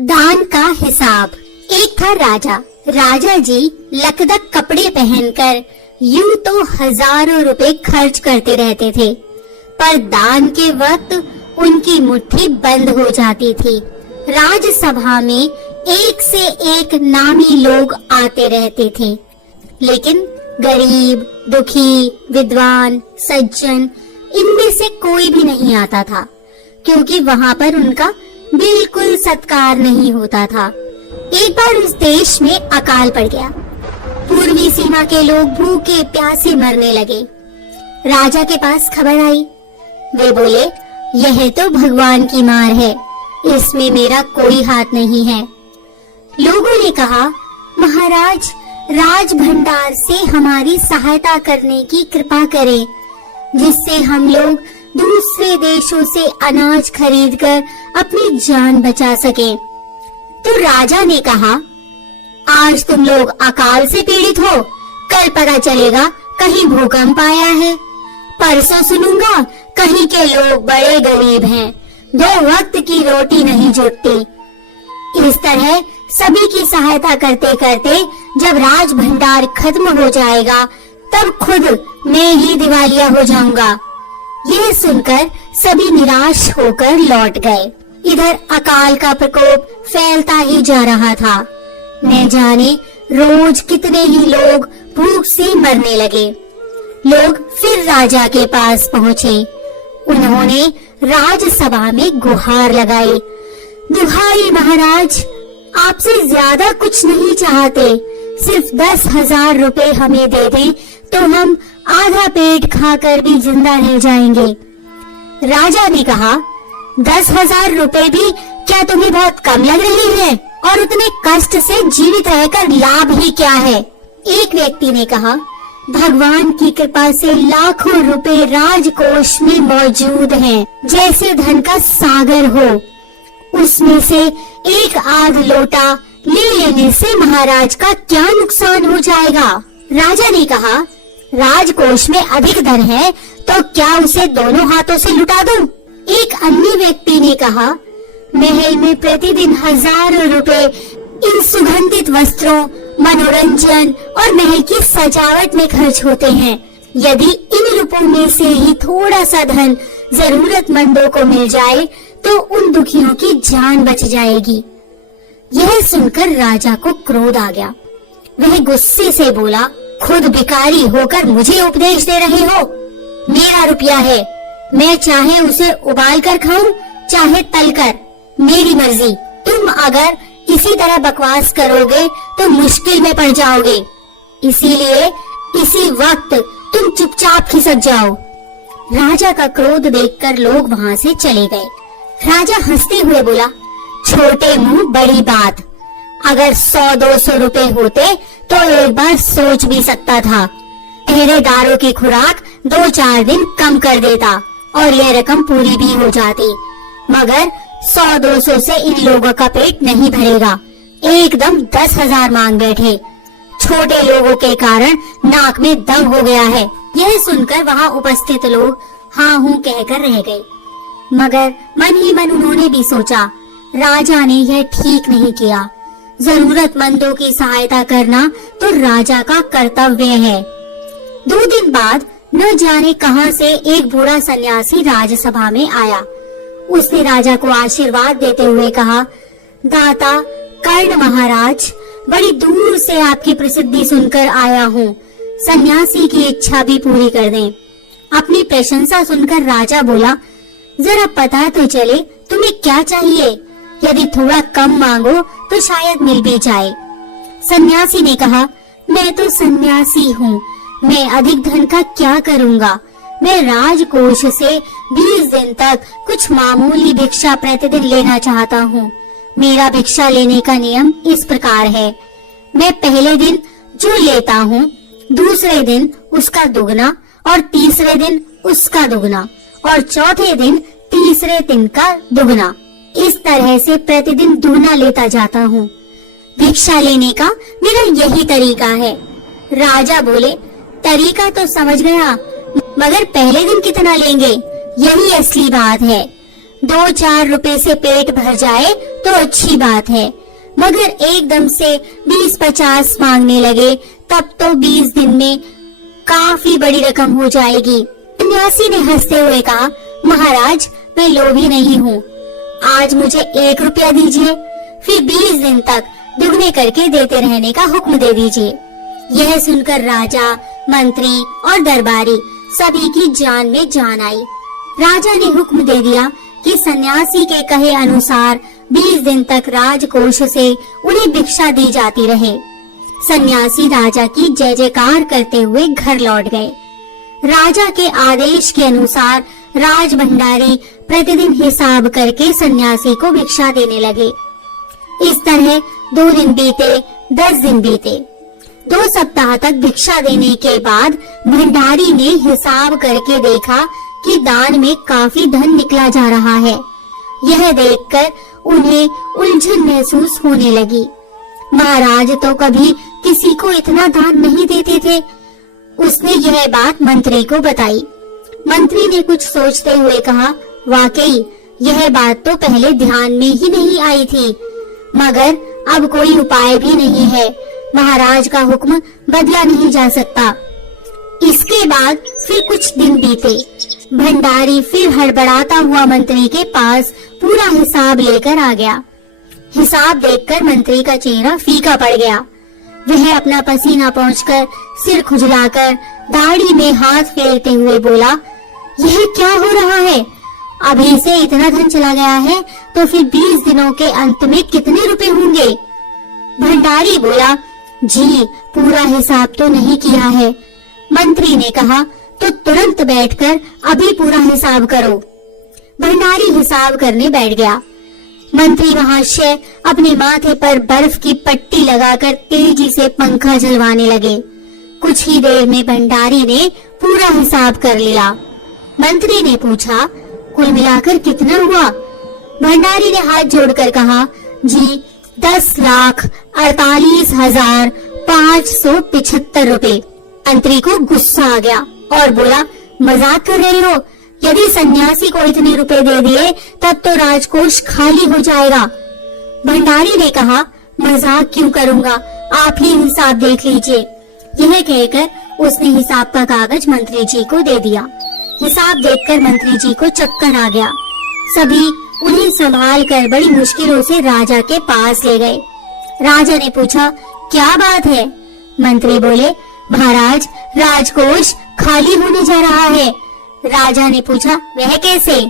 दान का हिसाब। एक था राजा। राजा जी लकदक कपड़े पहनकर यूं तो हजारों रुपए खर्च करते रहते थे, पर दान के वक्त उनकी मुट्ठी बंद हो जाती थी। राजसभा में एक से एक नामी लोग आते रहते थे, लेकिन गरीब, दुखी, विद्वान, सज्जन, इनमें से कोई भी नहीं आता था, क्योंकि वहाँ पर उनका बिल्कुल सत्कार नहीं होता था। एक बार उस देश में अकाल पड़ गया। पूर्वी सीमा के लोग भूखे प्यासे मरने लगे। राजा के पास खबर आई। वे बोले, यह तो भगवान की मार है, इसमें मेरा कोई हाथ नहीं है। लोगों ने कहा, महाराज, राज भंडार से हमारी सहायता करने की कृपा करें, जिससे हम लोग दूसरे देशों से अनाज खरीदकर अपनी जान बचा सकें। तो राजा ने कहा, आज तुम लोग अकाल से पीड़ित हो, कल पता चलेगा कहीं भूकंप आया है, परसों सुनूंगा कहीं के लोग बड़े गरीब हैं, 2 वक्त की रोटी नहीं जुटती। इस तरह सभी की सहायता करते करते जब राज भंडार खत्म हो जाएगा, तब खुद मैं ही दिवालिया हो जाऊंगा। यह सुनकर सभी निराश होकर लौट गए। इधर अकाल का प्रकोप फैलता ही जा रहा था। न जाने रोज कितने ही लोग भूख से मरने लगे। लोग फिर राजा के पास पहुँचे। उन्होंने राजसभा में गुहार लगाई। दुहाई महाराज, आपसे ज्यादा कुछ नहीं चाहते, सिर्फ 10,000 रुपए हमें दे दें तो हम आधा पेट खाकर भी जिंदा रह जाएंगे। राजा ने कहा, 10,000 रुपए भी क्या तुम्हें बहुत कम लग रही है? और उतने कष्ट से जीवित रहकर लाभ ही क्या है? एक व्यक्ति ने कहा, भगवान की कृपा से लाखों रुपए राजकोष में मौजूद हैं, जैसे धन का सागर हो। उसमें से एक आध लोटा ले लेने से महाराज का क्या नुकसान हो जाएगा? राजा ने कहा, राजकोष में अधिक धन है तो क्या उसे दोनों हाथों से लुटा दूं? एक अन्य व्यक्ति ने कहा, महल में प्रतिदिन हजारों रुपए इन सुगंधित वस्त्रों, मनोरंजन और महल की सजावट में खर्च होते हैं। यदि इन रुपयों में से ही थोड़ा सा धन जरूरतमंदों को मिल जाए तो उन दुखियों की जान बच जाएगी। यह सुनकर राजा को क्रोध आ गया। वह गुस्से से बोला, खुद भिखारी होकर मुझे उपदेश दे रहे हो? मेरा रुपया है, मैं चाहे उसे उबाल कर खाऊं, चाहे तल कर, मेरी मर्जी। तुम अगर इसी तरह बकवास करोगे तो मुश्किल में पड़ जाओगे। इसीलिए इसी वक्त तुम चुपचाप खिसक जाओ। राजा का क्रोध देखकर लोग वहाँ से चले गए। राजा हंसते हुए बोला, छोटे मुंह बड़ी बात। अगर 100-200 रुपए होते तो एक बार सोच भी सकता था। पहरेदारों की खुराक 2-4 दिन कम कर देता और यह रकम पूरी भी हो जाती, मगर 100-200 से इन लोगों का पेट नहीं भरेगा। एकदम 10,000 मांग बैठे। छोटे लोगों के कारण नाक में दम हो गया है। यह सुनकर वहाँ उपस्थित लोग हाँ हूँ कहकर रह गए, मगर मन ही मन उन्होंने भी सोचा, राजा ने यह ठीक नहीं किया। जरूरतमंदों की सहायता करना तो राजा का कर्तव्य है। 2 दिन बाद न जाने कहां से एक बूढ़ा सन्यासी राजसभा में आया। उसने राजा को आशीर्वाद देते हुए कहा, दाता कर्ण महाराज, बड़ी दूर से आपकी प्रसिद्धि सुनकर आया हूँ। सन्यासी की इच्छा भी पूरी कर दें। अपनी प्रशंसा सुनकर राजा बोला, जरा पता तो चले तुम्हें क्या चाहिए। यदि थोड़ा कम मांगो तो शायद मिल भी जाए। सन्यासी ने कहा, मैं तो सन्यासी हूँ, मैं अधिक धन का क्या करूँगा। मैं राजकोष से 20 दिन तक कुछ मामूली भिक्षा प्रतिदिन लेना चाहता हूँ। मेरा भिक्षा लेने का नियम इस प्रकार है, मैं पहले दिन जो लेता हूँ, दूसरे दिन उसका दुगना और तीसरे दिन उसका दुगना और चौथे दिन तीसरे दिन का दुगना। इस तरह से प्रतिदिन दुगना लेता जाता हूँ। भिक्षा लेने का मेरा यही तरीका है। राजा बोले, तरीका तो समझ गया, मगर पहले दिन कितना लेंगे, यही असली बात है। 2-4 रुपए से पेट भर जाए तो अच्छी बात है, मगर एकदम से 20-50 मांगने लगे तब तो 20 दिन में काफी बड़ी रकम हो जाएगी। सन्यासी ने हंसते हुए कहा, महाराज मैं लोभी नहीं हूँ, आज मुझे 1 रुपया दीजिए, फिर 20 दिन तक दुगने करके देते रहने का हुक्म दे दीजिए। यह सुनकर राजा, मंत्री और दरबारी सभी की जान में जान आई। राजा ने हुक्म दे दिया कि सन्यासी के कहे अनुसार 20 दिन तक राजकोष से उन्हें भिक्षा दी जाती रहे। सन्यासी राजा की जय जयकार करते हुए घर लौट गए। राजा के आदेश के अनुसार राज भंडारी प्रतिदिन हिसाब करके सन्यासी को भिक्षा देने लगे। इस तरह 2 दिन बीते, 10 दिन बीते। 2 सप्ताह तक भिक्षा देने के बाद भंडारी ने हिसाब करके देखा कि दान में काफी धन निकला जा रहा है। यह देखकर उन्हें उलझन महसूस होने लगी। महाराज तो कभी किसी को इतना दान नहीं देते थे। उसने यह बात मंत्री को बताई। मंत्री ने कुछ सोचते हुए कहा, वाकई यह बात तो पहले ध्यान में ही नहीं आई थी, मगर अब कोई उपाय भी नहीं है। महाराज का हुक्म बदला नहीं जा सकता। इसके बाद फिर कुछ दिन बीते। भंडारी फिर हड़बड़ाता हुआ मंत्री के पास पूरा हिसाब लेकर आ गया। हिसाब देखकर मंत्री का चेहरा फीका पड़ गया। वह अपना पसीना पोंछकर, सिर खुजलाकर, दाढ़ी में हाथ फेरते हुए बोला, यह क्या हो रहा है? अभी से इतना धन चला गया है तो फिर 20 दिनों के अंत में कितने रुपए होंगे? भंडारी बोला, जी पूरा हिसाब तो नहीं किया है। मंत्री ने कहा, तो तुरंत बैठकर अभी पूरा हिसाब करो। भंडारी हिसाब करने बैठ गया। मंत्री महाशय अपने माथे पर बर्फ की पट्टी लगाकर तेजी से पंखा चलवाने लगे। कुछ ही देर में भंडारी ने पूरा हिसाब कर लिया। मंत्री ने पूछा, कुल मिलाकर कितना हुआ? भंडारी ने हाथ जोड़कर कहा, जी 10,48,575 रुपए। मंत्री को गुस्सा आ गया और बोला, मजाक कर रहे हो? यदि सन्यासी को इतने रुपए दे दिए तब तो राजकोष खाली हो जाएगा। भंडारी ने कहा, मजाक क्यों करूंगा, आप ही हिसाब देख लीजिए। यह कहकर उसने हिसाब का कागज मंत्री जी को दे दिया। हिसाब देखकर मंत्री जी को चक्कर आ गया। सभी उन्हें संभाल कर बड़ी मुश्किलों से राजा के पास ले गए। राजा ने पूछा, क्या बात है? मंत्री बोले, महाराज राजकोष खाली होने जा रहा है। राजा ने पूछा, वह कैसे?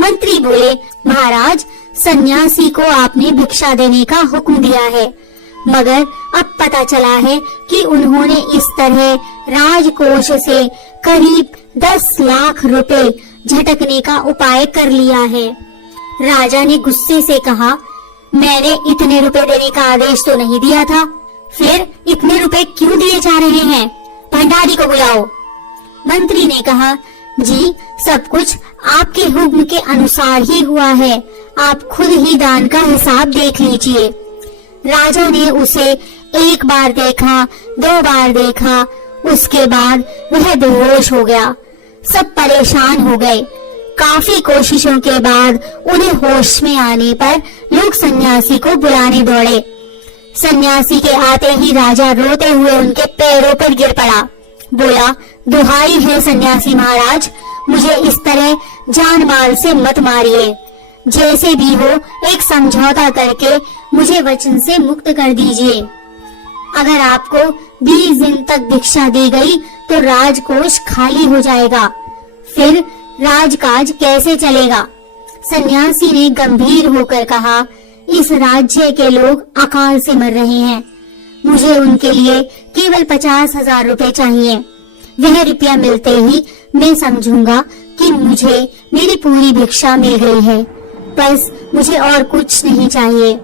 मंत्री बोले, महाराज सन्यासी को आपने भिक्षा देने का हुक्म दिया है, मगर अब पता चला है कि उन्होंने इस तरह राजकोष से करीब 10 लाख रुपए झटकने का उपाय कर लिया है। राजा ने गुस्से से कहा, मैंने इतने रुपए देने का आदेश तो नहीं दिया था, फिर इतने रुपए क्यों दिए जा रहे हैं? भंडारी को बुलाओ। मंत्री ने कहा, जी सब कुछ आपके हुक्म के अनुसार ही हुआ है, आप खुद ही दान का हिसाब देख लीजिए। राजा ने उसे 1 बार देखा, 2 बार देखा, उसके बाद वह बेहोश हो गया। सब परेशान हो गए। काफी कोशिशों के बाद उन्हें होश में आने पर लोग सन्यासी को बुलाने दौड़े। सन्यासी के आते ही राजा रोते हुए उनके पैरों पर गिर पड़ा। बोला, दुहाई है सन्यासी महाराज, मुझे इस तरह जान माल से मत मारिए। जैसे भी हो एक समझौता करके मुझे वचन से मुक्त कर दीजिए। अगर आपको 20 दिन तक भिक्षा दी गई तो राजकोष खाली हो जाएगा, फिर राजकाज कैसे चलेगा? सन्यासी ने गंभीर होकर कहा, इस राज्य के लोग अकाल से मर रहे हैं, मुझे उनके लिए केवल 50,000 रुपए चाहिए। वह रुपया मिलते ही मैं समझूंगा कि मुझे मेरी पूरी भिक्षा मिल गई है, बस मुझे और कुछ नहीं चाहिए।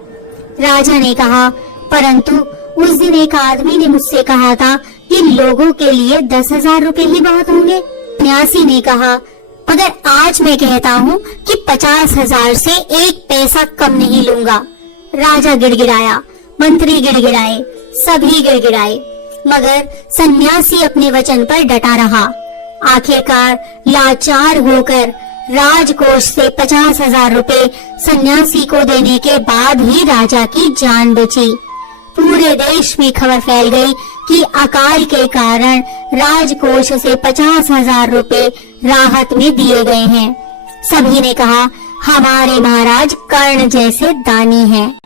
राजा ने कहा, परंतु उस दिन एक आदमी ने मुझसे कहा था कि लोगों के लिए 10,000 रुपए ही बहुत होंगे। सन्यासी ने कहा, मगर आज मैं कहता हूँ कि 50,000 से 1 पैसा कम नहीं लूंगा। राजा गिड़गिड़ाया, मंत्री गिड़गिड़ाए, सभी गिड़गिड़ाए, मगर सन्यासी अपने वचन पर डटा रहा। आखिरकार लाचार होकर राजकोष से 50,000 रुपए सन्यासी को देने के बाद ही राजा की जान बची। पूरे देश में खबर फैल गई कि अकाल के कारण राजकोष से 50,000 रुपए राहत में दिए गए हैं। सभी ने कहा, हमारे महाराज कर्ण जैसे दानी हैं।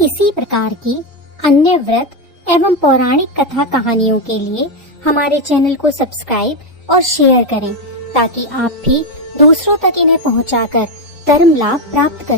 इसी प्रकार की अन्य व्रत एवं पौराणिक कथा कहानियों के लिए हमारे चैनल को सब्सक्राइब और शेयर करें, ताकि आप भी दूसरों तक इन्हें पहुंचाकर धर्म लाभ प्राप्त कर